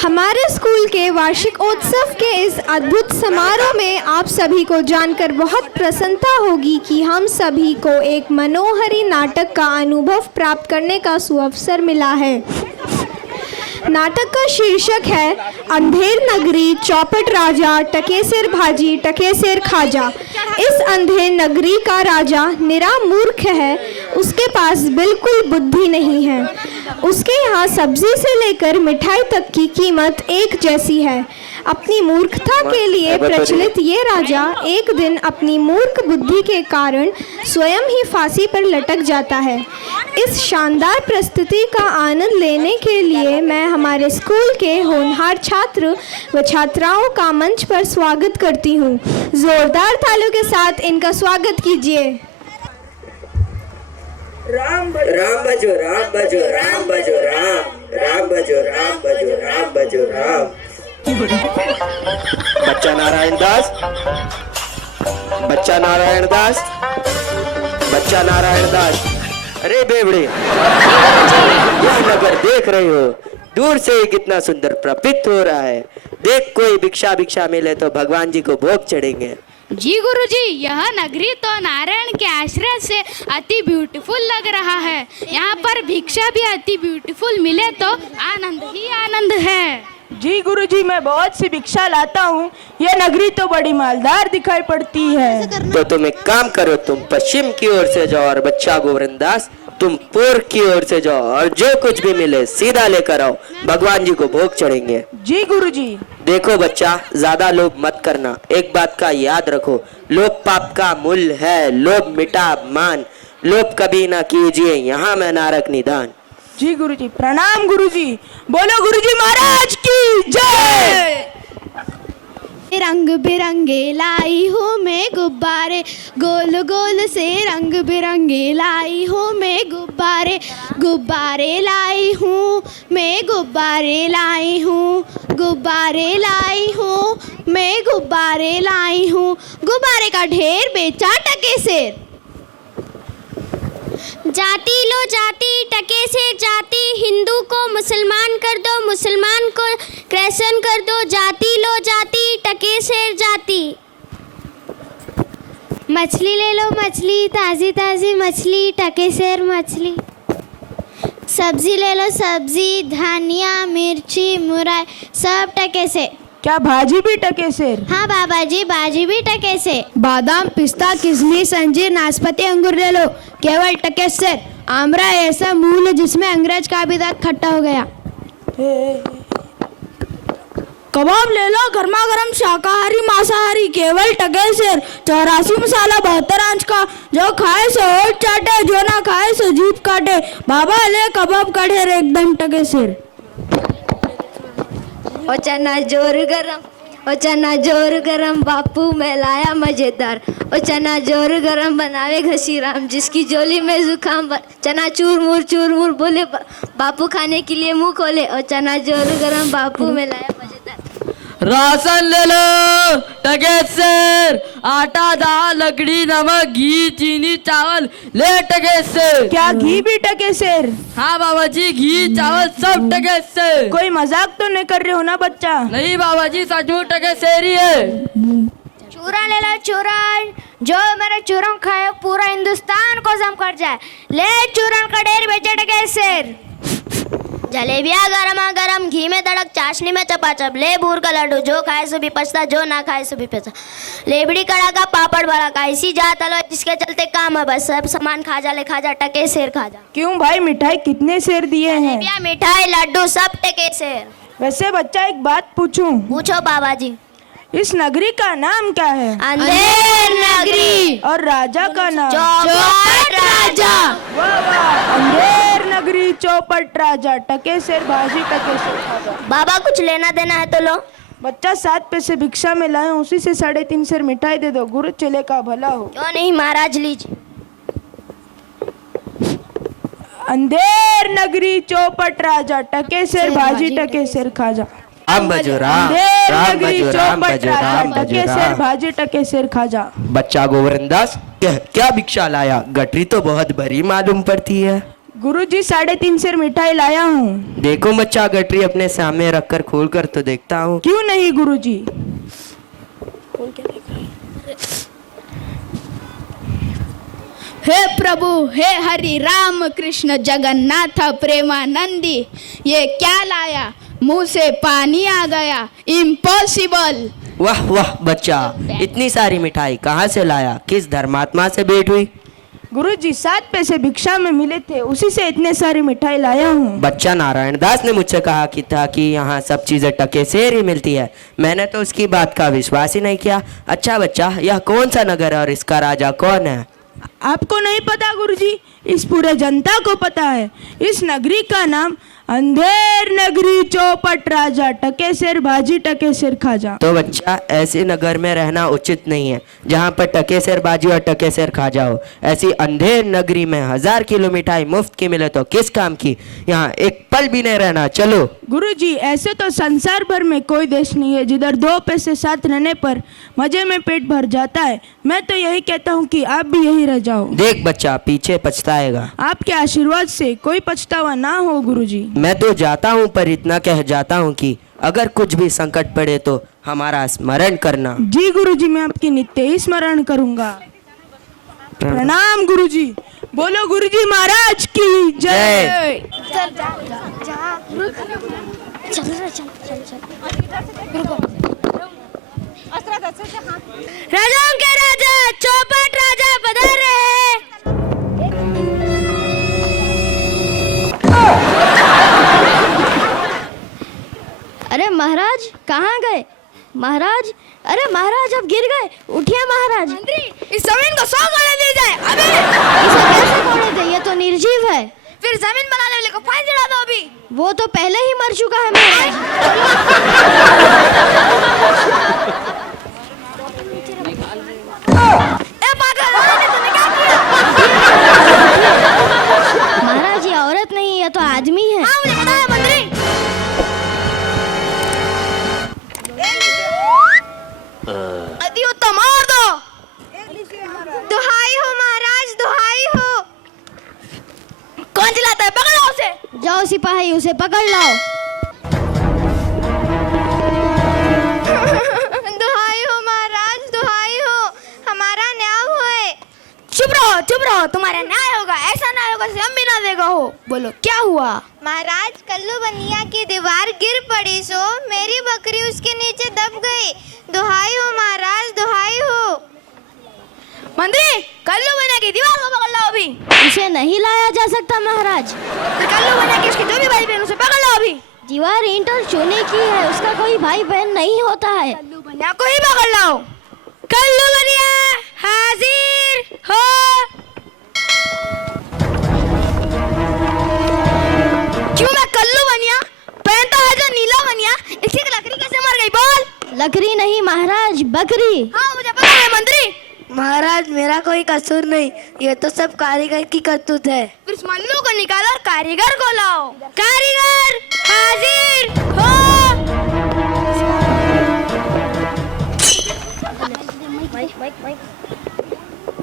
हमारे स्कूल के वार्षिक उत्सव के इस अद्भुत समारोह में आप सभी को जानकर बहुत प्रसन्नता होगी कि हम सभी को एक मनोहरी नाटक का अनुभव प्राप्त करने का सुअवसर मिला है। नाटक का शीर्षक है अंधेर नगरी, चौपट राजा, टकेसेर भाजी, टकेसेर खाजा। इस अंधेर नगरी का राजा निरा मूर्ख है, उसके पास बिल्कुल बुद्धि नहीं है। उसके यहाँ सब्जी से लेकर मिठाई तक की कीमत एक जैसी है। अपनी मूर्खता के लिए प्रचलित ये राजा एक दिन अपनी मूर्ख बुद्धि के कारण स्वयं ही फांसी पर लटक जाता है। इस शानदार प्रस्तुति का आनंद लेने के लिए मैं हमारे स्कूल के होनहार छात्र व छात्राओं का मंच पर स्वागत करती हूँ। जोरदार तालियों के साथ इनका स्वागत कीजिए। राम बजो राम बजो राम बजो राम, राम बजो राम बजो राम बजो राम। बच्चा नारायण दास, बच्चा नारायण दास, बच्चा नारायण दास। अरे बेवड़े, यह नगर देख रहे हो, दूर से ही कितना सुंदर प्रतीत हो रहा है। देख, कोई भिक्षा मिले तो भगवान जी को भोग चढ़ेंगे। जी गुरुजी, यह नगरी तो नारायण के आश्रय से अति ब्यूटीफुल लग रहा है। यहाँ पर भिक्षा भी अति ब्यूटीफुल मिले तो आनंद ही आनंद है। जी गुरुजी, मैं बहुत सी भिक्षा लाता हूँ। यह नगरी तो बड़ी मालदार दिखाई पड़ती है। तो तुम एक काम करो, तुम पश्चिम की ओर से जाओ और बच्चा गोविंदास तुम पूर्व की ओर से जाओ और जो कुछ भी मिले सीधा लेकर आओ, भगवान जी को भोग चढ़ेंगे। जी गुरुजी। देखो बच्चा, ज्यादा लोभ मत करना। एक बात का याद रखो, लोभ पाप का मूल है। लोभ मिटा मान, लोभ कभी ना कीजिए, यहाँ मैं नारक निदान। जी गुरुजी, प्रणाम गुरुजी। बोलो गुरुजी महाराज की जय। रंग बिरंगे लाई हूँ मैं गुब्बारे, गोल गोल से रंग बिरंगे लाई हूँ मैं गुब्बारे। गुब्बारे लाई हूँ मैं, गुब्बारे लाई हूँ, गुब्बारे लाई हूँ मैं, गुब्बारे लाई हूँ। गुब्बारे का ढेर बेचा टकेसेर। जाति लो जाति, टके से जाति, हिंदू को मुसलमान कर दो, मुसलमान को क्रिश्चियन कर दो। जाति लो जाति, टके से जाति। मछली ले लो मछली, ताज़ी ताज़ी मछली, टके सेर मछली। सब्जी ले लो सब्जी, धनिया मिर्ची मुरई सब टके से। क्या भाजी भी टकेसेर? हाँ बाबा जी, भाजी भी टके से। बादाम, पिस्ता, किशमिश, अंजीर, नाशपाती, अंगूर ले लो, केवल टकेसेर। आमरा ऐसा मूल है जिसमें अंग्रेज का भी दांत खट्टा हो गया। कबाब ले लो, गर्मा गर्म शाकाहारी मांसाहारी, केवल टकेसेर। 84 मसाला 72 आंच का, जो खाए सो होठ चाटे, जो ना खाए सो जीभ काटे। बाबा ले कबाब का ढेर एकदम टकेसेर। ओ चना जोर गरम, ओ चना जोर गरम, बापू मैं लाया मजेदार। ओ चना जोर गरम बनावे घसीराम, जिसकी जोली में जुकाम। चना चूर मुर बोले बापू खाने के लिए मुंह खोले। ओ चना जोर गरम, बापू मैं लाया मजेदार। राशन ले लो टकेसेर, आटा दाल लकड़ी नमक घी चीनी चावल ले टकेसेर। क्या घी भी टकेसेर? हाँ बाबा जी, घी चावल सब टकेसेर। कोई मजाक तो नहीं कर रहे हो ना बच्चा? नहीं बाबा जी, सचमुच टकेसेर ही है। चूरा ले लो चूरन, जो मेरे चूरन खाए पूरा हिंदुस्तान को जम कर जाए। ले चूरन का ढेर बेचे टकेसेर। जलेबिया गरमा गरम, घी में तड़क, चाशनी में चपाचप। ले बूर का लड्डू, जो खाए सो भी पछता, जो ना खाए सो भी पछता। लेबड़ी कड़ा का पापड़ बड़ा का, इसी जात लो जिसके चलते काम है बस। सब सामान खाजा ले खाजा, टके सेर खाजा। क्यों भाई, मिठाई कितने सेर दिए हैं? जलेबिया मिठाई लड्डू सब टके सेर। वैसे बच्चा एक बात पूछूं? पूछो बाबा जी। इस नगरी का नाम क्या है? अंधेर नगरी। और राजा का नाम? चौपट राजा। वाह वाह, अंधेर नगरी चौपट राजा, टकेसेर भाजी टकेसेर खाजा। बाबा कुछ लेना देना है तो लो। बच्चा 7 पैसे भिक्षा में लाए, उसी से 3.5 सेर मिठाई दे दो, गुरु चले का भला हो। क्यों नहीं महाराज, लीजिए। अंधेर नगरी चौपट राजा, टकेसेर भाजी टकेसेर खाजा। राम बजो राम, राम बजो राम बजो राम बजो राम। भाजी टकेसेर खाजा। बच्चा गोविंदास, क्या भिक्षा लाया? गठरी तो बहुत भरी मालूम पड़ती है। गुरुजी 3.5 सेर मिठाई लाया हूँ। देखो बच्चा, गठरी अपने सामने रखकर खोल कर तो देखता हूँ। क्यों नहीं गुरुजी? हे प्रभु, हे हरि राम कृष्ण जगन्नाथ प्रेमानंदी, ये क्या लाया? मुंह से पानी आ गया। इम्पॉसिबल। वाह वाह बच्चा, इतनी सारी मिठाई कहाँ से लाया? किस धर्मात्मा से भेंट हुई? गुरुजी 7 पैसे भिक्षा में मिले थे, उसी से इतने सारी मिठाई लाया हूँ। बच्चा, नारायण दास ने मुझसे कहा कि था कि यहाँ सब चीजें टके से ही मिलती है। मैंने तो उसकी बात का विश्वास ही नहीं किया। अच्छा बच्चा, यह कौन सा नगर है और इसका राजा कौन है? आपको नहीं पता गुरुजी? इस पूरे जनता को पता है। इस नगरी का नाम अंधेर नगरी, चौपट राजा, टकेसर बाजी, टकेसर खाजा। तो बच्चा, ऐसे नगर में रहना उचित नहीं है जहाँ पर टकेसर बाजी और टकेसर खाजा हो। ऐसी अंधेर नगरी में 1000 किलो मिठाई मुफ्त की मिले तो किस काम की? यहाँ एक पल भी नहीं रहना। चलो। गुरुजी, ऐसे तो संसार भर में कोई देश नहीं है जिधर 2 पैसे साथ रहने पर मजे में पेट भर जाता है। मैं तो यही कहता हूँ कि आप भी यही रह जाओ। देख बच्चा, पीछे पछताएगा। आपके आशीर्वाद से कोई पछतावा ना हो गुरुजी। मैं तो जाता हूँ, पर इतना कह जाता हूँ कि अगर कुछ भी संकट पड़े तो हमारा स्मरण करना। जी गुरुजी, मैं आपकी नित्य ही स्मरण करूंगा। प्रणाम गुरुजी। बोलो गुरुजी महाराज की जय। राजाओं के राजा चौपट राजा पधारे हैं। अरे महाराज कहाँ गए? महाराज, अरे महाराज अब गिर गए, उठिए महाराज। इस जमीन को 100 कोड़े दी जाए। अबे इसे कैसे कोड़े दे? ये तो निर्जीव है। फिर जमीन बनाने वाले को फाइन चढ़ा दो। अभी वो तो पहले ही मर चुका है महाराज। ए पागल, तूने क्या किया? महाराज ये औरत नहीं, ये तो आदमी है। हाँ मुझे पता है मंत्री। अति उत्तम, मार दो। दुहाई हो महाराज, दुहाई हो। कौन चिल्लाता है? पकड़ लो उसे। जाओ सिपाही, उसे पकड़ लाओ। दुहाई हो महाराज, दुहाई हो, हमारा न्याय होए। चुप रहो, तुम्हारा न्याय होगा। ऐसा न्याय होगा हम भी ना देगा हो। बोलो क्या हुआ? महाराज, कल्लू बनिया की दीवार गिर पड़ी, सो मेरी बकरी उसके नीचे दब गई। दुहाई हो महाराज, दुहाई हो। मंत्री, कल्लू बनिया की दीवार को पकड़ लो अभी। इसे नहीं लाया जा सकता महाराज। फिर कल्लू बनिया की उसकी जो भी भाई बहन उसे पकड़ लो अभी। दीवार ईंट और चूने की है, उसका कोई भाई बहन नहीं होता है। कल्लू बनिया को ही पकड़ लो। कल्लू बनिया हाजिर हो। क्यों मैं कल्लू बनिया पहनता है जो नीला बनिया, इसकी लकड़ी कैसे मर गई? बोल। लकड़ी नहीं महाराज, बकरी। हाँ मुझे पता है मंत्री। महाराज मेरा कोई कसूर नहीं, ये तो सब कारीगर की करतूत है। फिर इस मल्लू को निकालो और कारीगर को लाओ। कारीगर हाजिर हो।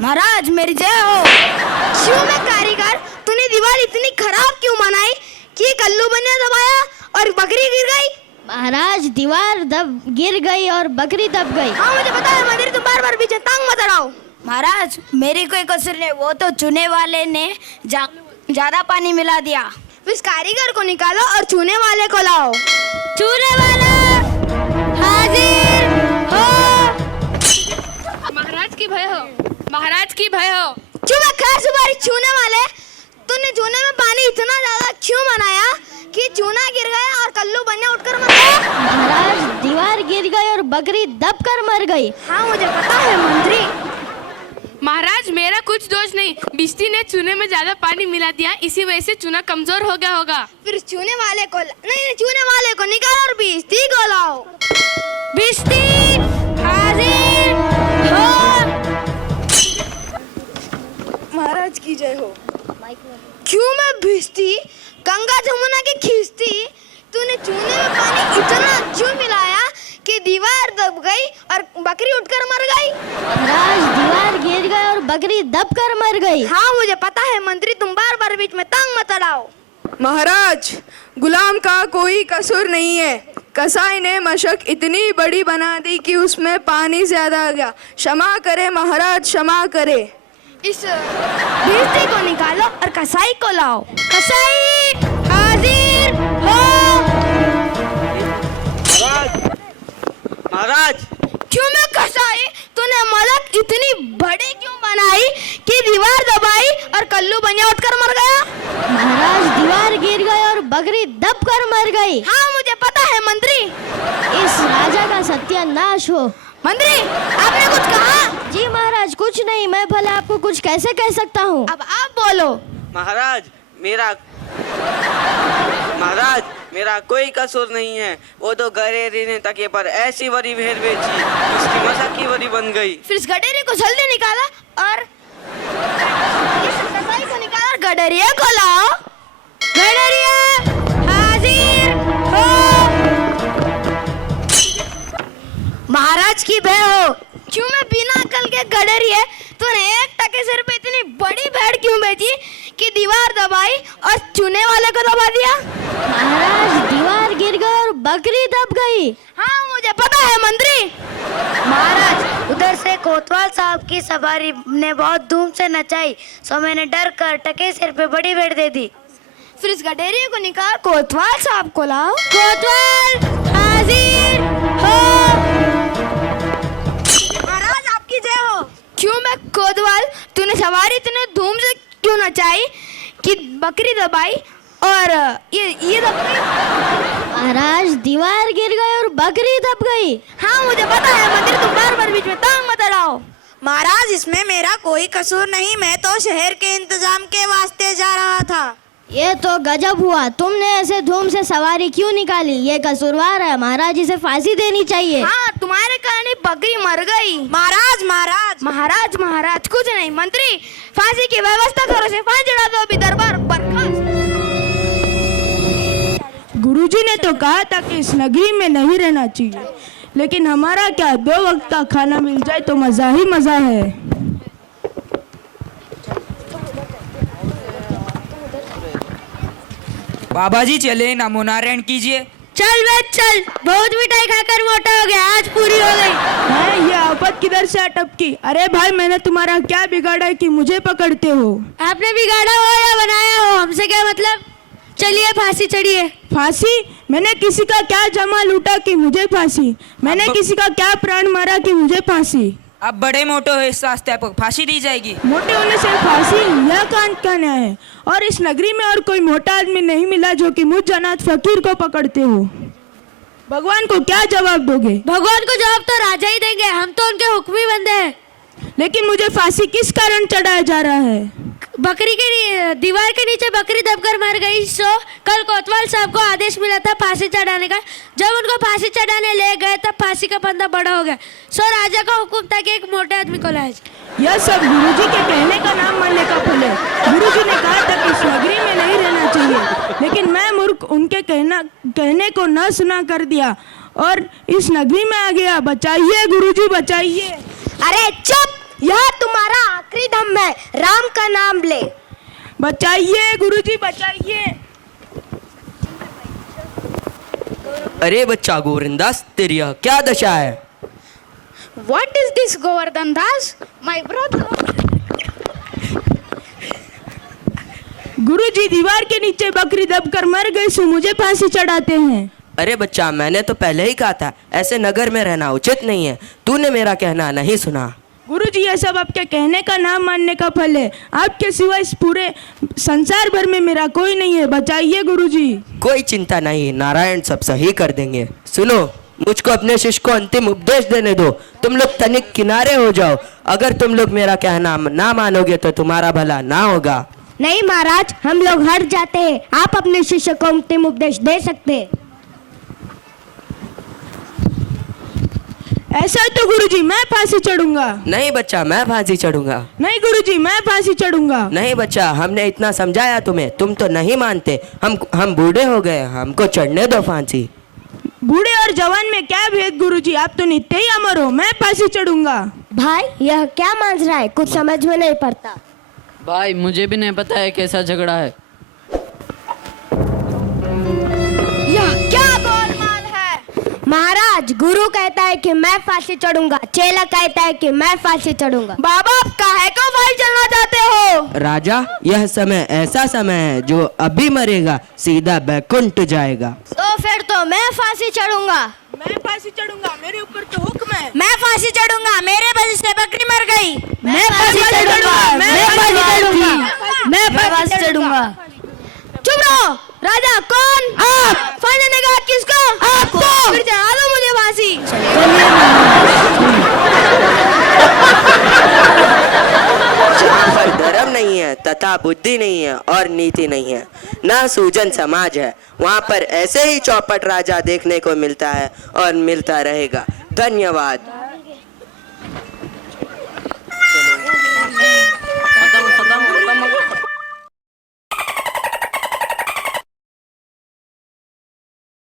महाराज मेरी जय हो। क्यों मैं कारीगर, तूने दीवार इतनी खराब क्यों बनाई कि कल्लू बनिया दबाया और बकरी गिर गई? महाराज दीवार गिर गई और बकरी दब गई। हाँ मुझे पता है मंत्री, तुम बार पीछे टांग मत अड़ाओ। महाराज मेरी कोई कसूर नहीं, वो तो चुने वाले ने ज्यादा पानी मिला दिया। इस कारीगर को निकालो और चूने वाले को लाओ। चूने वाला हाजिर हो। महाराज की भय हो, महाराज की भय हो। क्यों मैं खैर सुपारी चूने वाले, तूने चूने में पानी इतना ज्यादा क्यों बनाया कि चूना गिर गया और कल्लू बनिया उठकर मर गया? महाराज दीवार गिर गई और बकरी दब कर मर गई। हाँ मुझे पता है मंत्री। महाराज मेरा कुछ दोष नहीं, बिस्ती ने चूने में ज्यादा पानी मिला दिया, इसी वजह से चूना कमजोर हो गया होगा। फिर चूने वाले को नहीं, चूने वाले को निकालो और बिस्ती को लाओ। बिस्ती हाजिर हो। महाराज की जय हो। क्यों मैं भिस्ती गंगा जमुना की खींचती, तूने चूने में पानी इतना क्यों मिलाया कि दीवार दब दब गई और बकरी उठकर मर गई। महाराज दीवार गिर गई और बकरी दब कर मर गई। हाँ मुझे पता है मंत्री, तुम बार बार बीच में टांग मत अड़ाओ। महाराज गुलाम का कोई कसूर नहीं है। कसाई ने मशक इतनी बड़ी बना दी कि उसमें पानी ज्यादा आ गया। क्षमा करे महाराज, क्षमा करे। इस भिस्ती को निकालो और कसाई को लाओ। कसाई हाजिर हो। महाराज क्यों मैं कसाई? तूने मलक इतनी बड़ी क्यों बनाई कि दीवार दबाई और कल्लू बनिया उठकर मर गया? महाराज दीवार गिर गई और बकरी दब कर मर गई। हाँ मुझे पता है मंत्री। इस राजा का सत्यानाश हो। मंत्री आपने कुछ कहा? जी महाराज कुछ नहीं, मैं भला आपको कुछ कैसे कह सकता हूँ। अब आप बोलो। महाराज मेरा कोई कसूर नहीं है। वो तो गडेरी ने तकिए पर ऐसी बड़ी भेड़ बेची, उसकी मशक की बड़ी बन गई। फिर इस गडेरी को जल्दी निकाला और इस कसाई को निकाला और गडेरिया को लाओ। गडेरिया हाजिर हो। महाराज की भय हो। क्यों मैं बिना अकल के गडेरी है? तूने एक टके सिर पे इतनी बड़ी भेड़ क्यों बेची कि दीवार दबाई और चुने वाले को दबा दिया? महाराज दीवार गिर गई और बकरी दब गई। हाँ मुझे पता है मंत्री। महाराज उधर से कोतवाल साहब की सवारी ने बहुत धूम से नचाई, सो मैंने डर कर टके सिर पे बड़ी भेड़ दे दी। फिर इस गडेरी को निकाल कोतवाल साहब को लाओ। कोतवाल हाजिर हो। महाराज आपकी जय हो। क्यों मैं कोतवाल? तूने सवारी इतने धूम से क्यों नचाई कि बकरी दबाई और ये दब गई? महाराज दीवार गिर गई और बकरी दब गई। हाँ मुझे पता है मंत्री, तुम बार बार बीच में टांग मत अड़ाओ। महाराज इसमें मेरा कोई कसूर नहीं, मैं तो शहर के इंतजाम के वास्ते जा रहा था। ये तो गजब हुआ, तुमने ऐसे धूम से सवारी क्यों निकाली? ये कसूरवार है, महाराज इसे फांसी देनी चाहिए। हाँ तुम्हारे कारण ही बकरी मर गई। महाराज कुछ नहीं मंत्री, फांसी की व्यवस्था करो, से फांसी चढ़ा दो। अभी दरबार बर्खास्त। गुरुजी ने तो कहा था कि इस नगरी में नहीं रहना चाहिए, लेकिन हमारा क्या, 2 वक्त का खाना मिल जाए तो मजा ही मजा है। बाबा जी चले, नमो नारायण कीजिए। चल बे चल, बहुत मिठाई खाकर मोटा हो गया, आज पूरी हो गई। है ये आफत किधर से अटपकी? अरे भाई मैंने तुम्हारा क्या बिगाड़ा है कि मुझे पकड़ते हो? आपने बिगाड़ा हो या बनाया हो, हमसे क्या मतलब। चलिए फांसी चढ़िए। फांसी? मैंने किसी का क्या जमा लूटा कि मुझे फांसी? मैंने किसी का क्या प्राण मारा कि मुझे फांसी? अब बड़े मोटे हो, इस रास्ते आपको फांसी दी जाएगी। मोटे होने से फांसी? यह कांड का न्याय है। और इस नगरी में और कोई मोटा आदमी नहीं मिला जो कि मुझ जनात फकीर को पकड़ते हो। भगवान को क्या जवाब दोगे? भगवान को जवाब तो राजा ही देंगे, हम तो उनके हुक्मी बंदे हैं। लेकिन मुझे फांसी किस कारण चढ़ाया जा रहा है? बकरी के दीवार के नीचे बकरी दबकर मर गई, सो कल कोतवाल साहब को आदेश मिला था फांसी चढ़ाने का। जब उनको फांसी चढ़ाने ले गए तब फांसी का फंदा बड़ा हो गया, सो राजा का हुक्म था कि एक मोटे आदमी को लाया जाए। यह सब गुरुजी के कहने का नाम मानने का फल है। गुरुजी ने कहा था कि इस नगरी में नहीं रहना चाहिए, लेकिन मैं मूर्ख उनके कहने को न सुना कर दिया और इस नगरी में आ गया। बचाइए गुरुजी बचाइए। अरे चुप, यह तुम्हारा आखिरी दम है, राम का नाम ले। बचाइए गुरुजी बचाइए। अरे बच्चा गोविंदास, तेरी यह क्या दशा है? What is this, Govardhan Das? My brother. गुरुजी दीवार के नीचे बकरी दबकर मर गई, सो मुझे फांसी चढ़ाते हैं। अरे बच्चा, मैंने तो पहले ही कहा था ऐसे नगर में रहना उचित नहीं है। तूने मेरा कहना नहीं सुना। गुरुजी ये सब आपके कहने का नाम मानने का फल है। आपके सिवा इस पूरे संसार भर में मेरा कोई नहीं है। बचाइए गुरुजी। कोई चिंता नहीं, नारायण सब सही कर देंगे। सुनो, मुझको अपने शिष्य को अंतिम उपदेश देने दो। तुम लोग तनिक किनारे हो जाओ। अगर तुम लोग मेरा कहना ना मानोगे तो तुम्हारा भला ना होगा। नहीं महाराज, हम लोग हट जाते हैं। आप अपने शिष्य को अंतिम उपदेश दे सकते हैं। ऐसा तो गुरुजी मैं फांसी चढ़ूंगा। नहीं बच्चा, मैं फांसी चढ़ूंगा। नहीं गुरुजी मैं फांसी चढ़ूंगा। नहीं बच्चा, हमने इतना समझाया तुम्हें, तुम तो नहीं मानते। हम बूढ़े हो गए, हमको चढ़ने दो फांसी। बूढ़े और जवान में क्या भेद गुरुजी, आप तो नित्य ही अमर हो, मैं फांसी चढ़ूंगा। भाई यह क्या मान रहा है, कुछ समझ में नहीं पड़ता। भाई मुझे भी नहीं पता है कैसा झगड़ा है। यह क्या गोलमाल है? महाराज, गुरु कहता है कि मैं फांसी चढ़ूंगा, चेला कहता है कि मैं फांसी चढ़ूंगा। बाबा आप काहे को फांसी चढ़ना चाहते हो? राजा, यह समय ऐसा समय है जो अभी मरेगा सीधा बैकुंठ जाएगा। तो फिर तो मैं फांसी चढ़ूंगा। मैं फांसी चढ़ूंगा, मेरे ऊपर तो हुक्म है। मैं फांसी चढ़ूंगा, मेरे वजह से बकरी मर गई। मैं फांसी चढ़ूंगा, मैं फांसी चढ़ूंगा, मैं फांसी चढ़ूंगा। चुप रहो। राजा कौन? आप। फांसी देने का किसको? आपको। फिर चढ़ा दो मुझे फांसी। जहाँ पर धर्म नहीं है तथा बुद्धि नहीं है और नीति नहीं है, ना सूजन समाज है, वहाँ पर ऐसे ही चौपट राजा देखने को मिलता है और मिलता रहेगा। धन्यवाद।